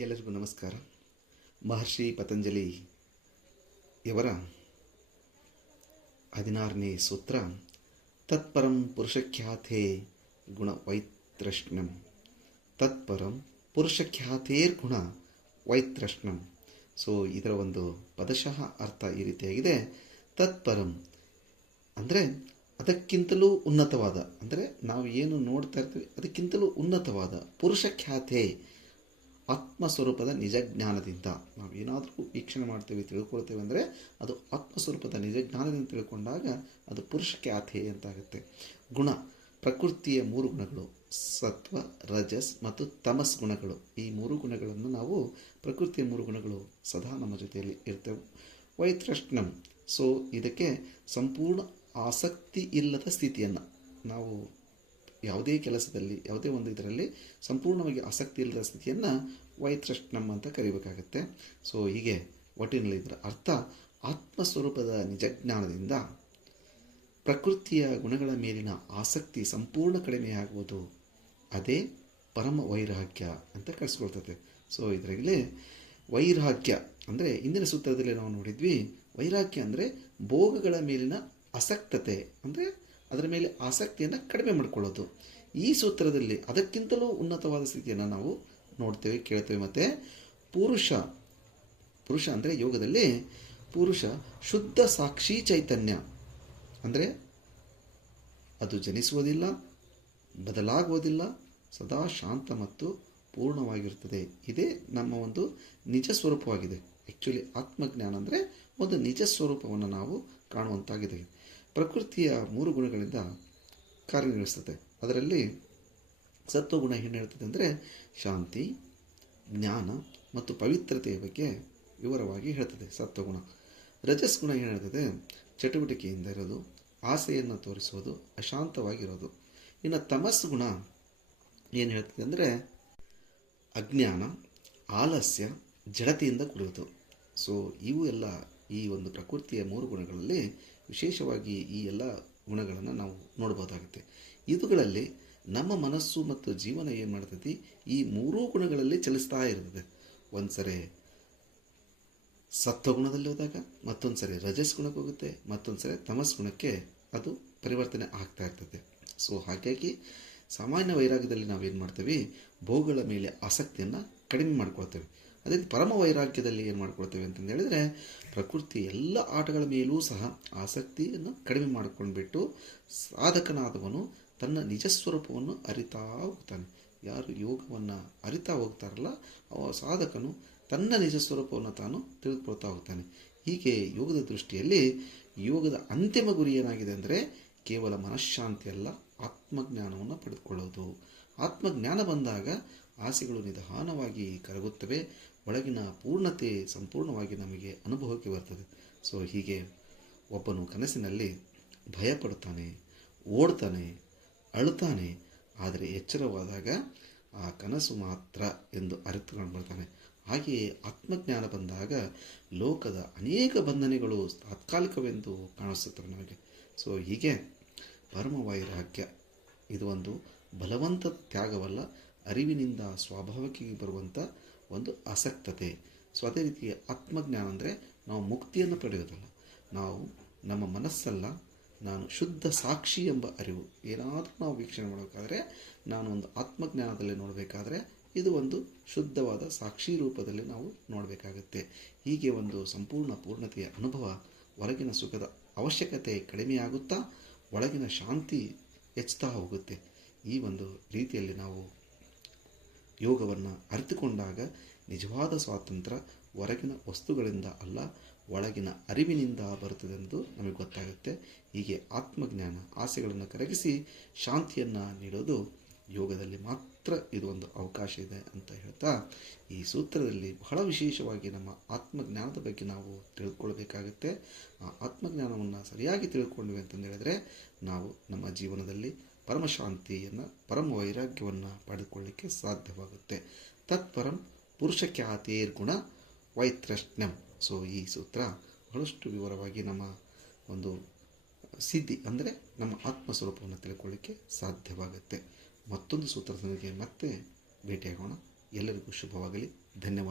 ಎಲ್ಲರಿಗೂ ನಮಸ್ಕಾರ. ಮಹರ್ಷಿ ಪತಂಜಲಿ ಯವರ 16ನೇ ಸೂತ್ರ ತತ್ಪರಂ ಪುರುಷಖ್ಯಾತೆ ಗುಣವೈತೃಷ್ಣ್ಯಂ. ತತ್ಪರಂ ಪುರುಷಖ್ಯಾತೇರ್ಗುಣ ವೈತೃಷ್ಣ್ಯಂ. ಸೊ ಇದರ ಒಂದು ಪದಶಃ ಅರ್ಥ ಈ ರೀತಿಯಾಗಿದೆ. ತತ್ಪರಂ ಅಂದರೆ ಅದಕ್ಕಿಂತಲೂ ಉನ್ನತವಾದ, ಅಂದರೆ ನಾವು ಏನು ನೋಡ್ತಾ ಇರ್ತೀವಿ ಅದಕ್ಕಿಂತಲೂ ಉನ್ನತವಾದ ಪುರುಷಖ್ಯಾತೆ, ಆತ್ಮಸ್ವರೂಪದ ನಿಜ ಜ್ಞಾನದಿಂದ ನಾವು ಏನಾದರೂ ವೀಕ್ಷಣೆ ಮಾಡ್ತೇವೆ, ತಿಳ್ಕೊಳ್ತೇವೆ ಅಂದರೆ ಅದು ಆತ್ಮಸ್ವರೂಪದ ನಿಜ ಜ್ಞಾನದಿಂದ ತಿಳ್ಕೊಂಡಾಗ ಅದು ಪುರುಷಖ್ಯಾತೆ ಅಂತಾಗುತ್ತೆ. ಗುಣ, ಪ್ರಕೃತಿಯ 3 ಗುಣಗಳು, ಸತ್ವ, ರಜಸ್ ಮತ್ತು ತಮಸ್ ಗುಣಗಳು. ಈ 3 ಗುಣಗಳನ್ನು ನಾವು, ಪ್ರಕೃತಿಯ 3 ಗುಣಗಳು ಸದಾ ನಮ್ಮ ಜೊತೆಯಲ್ಲಿ ಇರ್ತೇವೆ. ವೈತೃಷ್ಣ್ಯಂ, ಸೊ ಇದಕ್ಕೆ ಸಂಪೂರ್ಣ ಆಸಕ್ತಿ ಇಲ್ಲದ ಸ್ಥಿತಿಯನ್ನು, ನಾವು ಯಾವುದೇ ಕೆಲಸದಲ್ಲಿ ಯಾವುದೇ ಒಂದು ಇದರಲ್ಲಿ ಸಂಪೂರ್ಣವಾಗಿ ಆಸಕ್ತಿ ಇಲ್ಲದ ಸ್ಥಿತಿಯನ್ನು ವೈತೃಷ್ಣ್ಯಂ ಅಂತ ಕರಿಬೇಕಾಗತ್ತೆ. ಸೊ ಹೀಗೆ ಒಟ್ಟಿನಲ್ಲಿ ಇದರ ಅರ್ಥ ಆತ್ಮಸ್ವರೂಪದ ನಿಜಜ್ಞಾನದಿಂದ ಪ್ರಕೃತಿಯ ಗುಣಗಳ ಮೇಲಿನ ಆಸಕ್ತಿ ಸಂಪೂರ್ಣ ಕಡಿಮೆಯಾಗುವುದು, ಅದೇ ಪರಮ ವೈರಾಗ್ಯ ಅಂತ ಕರೆಸ್ಕೊಳ್ತದೆ. ಸೊ ಇದರಲ್ಲಿ ವೈರಾಗ್ಯ ಅಂದರೆ ಇಂದಿನ ಸೂತ್ರದಲ್ಲಿ ನಾವು ನೋಡಿದ್ವಿ, ವೈರಾಗ್ಯ ಅಂದರೆ ಭೋಗಗಳ ಮೇಲಿನ ಆಸಕ್ತತೆ, ಅಂದರೆ ಅದರ ಮೇಲೆ ಆಸಕ್ತಿಯನ್ನು ಕಡಿಮೆ ಮಾಡಿಕೊಳ್ಳೋದು. ಈ ಸೂತ್ರದಲ್ಲಿ ಅದಕ್ಕಿಂತಲೂ ಉನ್ನತವಾದ ಸ್ಥಿತಿಯನ್ನು ನಾವು ನೋಡ್ತೇವೆ, ಕೇಳ್ತೇವೆ. ಮತ್ತು ಪುರುಷ ಅಂದರೆ ಯೋಗದಲ್ಲಿ ಪುರುಷ ಶುದ್ಧ ಸಾಕ್ಷಿ ಚೈತನ್ಯ, ಅಂದರೆ ಅದು ಜನಿಸುವುದಿಲ್ಲ, ಬದಲಾಗುವುದಿಲ್ಲ, ಸದಾ ಶಾಂತ ಮತ್ತು ಪೂರ್ಣವಾಗಿರುತ್ತದೆ. ಇದೇ ನಮ್ಮ ಒಂದು ನಿಜ ಸ್ವರೂಪವಾಗಿದೆ. ಆ್ಯಕ್ಚುಲಿ ಆತ್ಮಜ್ಞಾನ ಅಂದರೆ ಒಂದು ನಿಜ ಸ್ವರೂಪವನ್ನು ನಾವು ಕಾಣುವಂತಾಗಿದೆ. ಪ್ರಕೃತಿಯ 3 ಗುಣಗಳಿಂದ ಕಾರ್ಯನಿರ್ವಹಿಸ್ತದೆ. ಅದರಲ್ಲಿ ಸತ್ವಗುಣ ಏನು ಹೇಳ್ತದೆ ಅಂದರೆ ಶಾಂತಿ, ಜ್ಞಾನ ಮತ್ತು ಪವಿತ್ರತೆಯ ಬಗ್ಗೆ ವಿವರವಾಗಿ ಹೇಳ್ತದೆ ಸತ್ವಗುಣ. ರಜಸ್ ಗುಣ ಏನು ಹೇಳ್ತದೆ, ಚಟುವಟಿಕೆಯಿಂದ ಇರೋದು, ಆಸೆಯನ್ನು ತೋರಿಸೋದು, ಅಶಾಂತವಾಗಿರೋದು. ಇನ್ನು ತಮಸ್ ಗುಣ ಏನು ಹೇಳ್ತದೆ ಅಂದರೆ ಅಜ್ಞಾನ, ಆಲಸ್ಯ, ಜಡತೆಯಿಂದ ಕೂಡಿರೋದು. ಸೊ ಇವು ಎಲ್ಲ ಈ ಒಂದು ಪ್ರಕೃತಿಯ 3 ಗುಣಗಳಲ್ಲಿ ವಿಶೇಷವಾಗಿ ಈ ಎಲ್ಲ ಗುಣಗಳನ್ನು ನಾವು ನೋಡ್ಬೋದಾಗುತ್ತೆ. ಇವುಗಳಲ್ಲಿ ನಮ್ಮ ಮನಸ್ಸು ಮತ್ತು ಜೀವನ ಏನು ಮಾಡ್ತೈತಿ, ಈ 3 ಗುಣಗಳಲ್ಲಿ ಚಲಿಸ್ತಾ ಇರ್ತದೆ. ಒಂದು ಸರಿ ಸತ್ವಗುಣದಲ್ಲಿ ಹೋದಾಗ ಮತ್ತೊಂದು ಸರಿ ರಜಸ್ ಗುಣಕ್ಕೆ ಹೋಗುತ್ತೆ, ಮತ್ತೊಂದು ಸರಿ ತಮಸ್ ಗುಣಕ್ಕೆ ಅದು ಪರಿವರ್ತನೆ ಆಗ್ತಾ ಇರ್ತದೆ. ಸೊ ಹಾಗಾಗಿ ಸಾಮಾನ್ಯ ವೈರಾಗ್ಯದಲ್ಲಿ ನಾವೇನು ಮಾಡ್ತೇವೆ, ಭೋಗಗಳ ಮೇಲೆ ಆಸಕ್ತಿಯನ್ನು ಕಡಿಮೆ ಮಾಡ್ಕೊಳ್ತೇವೆ. ಅದೇ ಪರಮ ವೈರಾಗ್ಯದಲ್ಲಿ ಏನು ಮಾಡ್ಕೊಳ್ತೇವೆ ಅಂತಂದು ಹೇಳಿದರೆ ಪ್ರಕೃತಿ ಎಲ್ಲ ಆಟಗಳ ಮೇಲೂ ಸಹ ಆಸಕ್ತಿಯನ್ನು ಕಡಿಮೆ ಮಾಡಿಕೊಂಡ್ಬಿಟ್ಟು ಸಾಧಕನಾದವನು ತನ್ನ ನಿಜ ಸ್ವರೂಪವನ್ನು ಅರಿತಾ ಹೋಗ್ತಾನೆ. ಯಾರು ಯೋಗವನ್ನು ಅರಿತಾ ಹೋಗ್ತಾರಲ್ಲ ಅವ ಸಾಧಕನು ತನ್ನ ನಿಜ ಸ್ವರೂಪವನ್ನು ತಾನು ತಿಳಿದುಕೊಳ್ತಾ ಹೋಗ್ತಾನೆ. ಹೀಗೆ ಯೋಗದ ದೃಷ್ಟಿಯಲ್ಲಿ ಯೋಗದ ಅಂತಿಮ ಗುರಿ ಏನಾಗಿದೆ ಅಂದರೆ ಕೇವಲ ಮನಃಶಾಂತಿಯಲ್ಲ, ಆತ್ಮಜ್ಞಾನವನ್ನು ಪಡೆದುಕೊಳ್ಳೋದು. ಆತ್ಮಜ್ಞಾನ ಬಂದಾಗ ಆಸೆಗಳು ನಿಧಾನವಾಗಿ ಕರಗುತ್ತವೆ, ಒಳಗಿನ ಪೂರ್ಣತೆ ಸಂಪೂರ್ಣವಾಗಿ ನಮಗೆ ಅನುಭವಕ್ಕೆ ಬರ್ತದೆ. ಸೊ ಹೀಗೆ ಒಬ್ಬನು ಕನಸಿನಲ್ಲಿ ಭಯಪಡ್ತಾನೆ, ಓಡ್ತಾನೆ, ಅಳುತ್ತಾನೆ, ಆದರೆ ಎಚ್ಚರವಾದಾಗ ಆ ಕನಸು ಮಾತ್ರ ಎಂದು ಅರಿತುಕೊಂಡು ಬರ್ತಾನೆ. ಹಾಗೆಯೇ ಆತ್ಮಜ್ಞಾನ ಬಂದಾಗ ಲೋಕದ ಅನೇಕ ಬಂಧನಗಳು ತಾತ್ಕಾಲಿಕವೆಂದು ಕಾಣಿಸುತ್ತವೆ ನಮಗೆ. ಸೊ ಹೀಗೆ ಪರಮ ವೈರಾಗ್ಯ ಇದು ಒಂದು ಬಲವಂತ ತ್ಯಾಗವಲ್ಲ, ಅರಿವಿನಿಂದ ಸ್ವಾಭಾವಿಕವಾಗಿ ಬರುವಂಥ ಒಂದು ಆಸಕ್ತತೆ. ಸೊ ಅದೇ ರೀತಿ ಆತ್ಮಜ್ಞಾನ ಅಂದರೆ ನಾವು ಮುಕ್ತಿಯನ್ನು ಪಡೆಯೋದಲ್ಲ, ನಾವು ನಮ್ಮ ಮನಸ್ಸಲ್ಲ, ನಾನು ಶುದ್ಧ ಸಾಕ್ಷಿ ಎಂಬ ಅರಿವು. ಏನಾದರೂ ನಾವು ವೀಕ್ಷಣೆ ಮಾಡಬೇಕಾದ್ರೆ, ನಾನು ಒಂದು ಆತ್ಮಜ್ಞಾನದಲ್ಲಿ ನೋಡಬೇಕಾದ್ರೆ ಇದು ಒಂದು ಶುದ್ಧವಾದ ಸಾಕ್ಷಿ ರೂಪದಲ್ಲಿ ನಾವು ನೋಡಬೇಕಾಗುತ್ತೆ. ಹೀಗೆ ಒಂದು ಸಂಪೂರ್ಣ ಪೂರ್ಣತೆಯ ಅನುಭವ, ಹೊರಗಿನ ಸುಖದ ಅವಶ್ಯಕತೆ ಕಡಿಮೆಯಾಗುತ್ತಾ ಒಳಗಿನ ಶಾಂತಿ ಹೆಚ್ಚುತ್ತಾ ಹೋಗುತ್ತೆ. ಈ ಒಂದು ರೀತಿಯಲ್ಲಿ ನಾವು ಯೋಗವನ್ನು ಅರಿತುಕೊಂಡಾಗ ನಿಜವಾದ ಸ್ವಾತಂತ್ರ್ಯ ಹೊರಗಿನ ವಸ್ತುಗಳಿಂದ ಅಲ್ಲ, ಒಳಗಿನ ಅರಿವಿನಿಂದ ಬರುತ್ತದೆಂದು ನಮಗೆ ಗೊತ್ತಾಗುತ್ತೆ. ಹೀಗೆ ಆತ್ಮಜ್ಞಾನ ಆಸೆಗಳನ್ನು ಕರಗಿಸಿ ಶಾಂತಿಯನ್ನು ನೀಡೋದು ಯೋಗದಲ್ಲಿ ಮಾತ್ರ ಇದು ಒಂದು ಅವಕಾಶ ಇದೆ ಅಂತ ಹೇಳ್ತಾ, ಈ ಸೂತ್ರದಲ್ಲಿ ಬಹಳ ವಿಶೇಷವಾಗಿ ನಮ್ಮ ಆತ್ಮಜ್ಞಾನದ ಬಗ್ಗೆ ನಾವು ತಿಳ್ಕೊಳ್ಬೇಕಾಗುತ್ತೆ. ಆ ಆತ್ಮಜ್ಞಾನವನ್ನು ಸರಿಯಾಗಿ ತಿಳ್ಕೊಂಡ್ವಿ ಅಂತಂದು ಹೇಳಿದ್ರೆ ನಾವು ನಮ್ಮ ಜೀವನದಲ್ಲಿ ಪರಮಶಾಂತಿಯನ್ನು, ಪರಮ ವೈರಾಗ್ಯವನ್ನು ಪಡೆದುಕೊಳ್ಳಲಿಕ್ಕೆ ಸಾಧ್ಯವಾಗುತ್ತೆ. ತತ್ಪರಂ ಪುರುಷಖ್ಯಾತೇರ್ಗುಣ ವೈತೃಷ್ಣ್ಯಂ. ಸೊ ಈ ಸೂತ್ರ ಬಹಳಷ್ಟು ವಿವರವಾಗಿ ನಮ್ಮ ಒಂದು ಸಿದ್ಧಿ ಅಂದರೆ ನಮ್ಮ ಆತ್ಮಸ್ವರೂಪವನ್ನು ತಿಳ್ಕೊಳ್ಳಿಕ್ಕೆ ಸಾಧ್ಯವಾಗುತ್ತೆ. ಮತ್ತೊಂದು ಸೂತ್ರದೊಂದಿಗೆ ಮತ್ತೆ ಭೇಟಿಯಾಗೋಣ. ಎಲ್ಲರಿಗೂ ಶುಭವಾಗಲಿ. ಧನ್ಯವಾದ.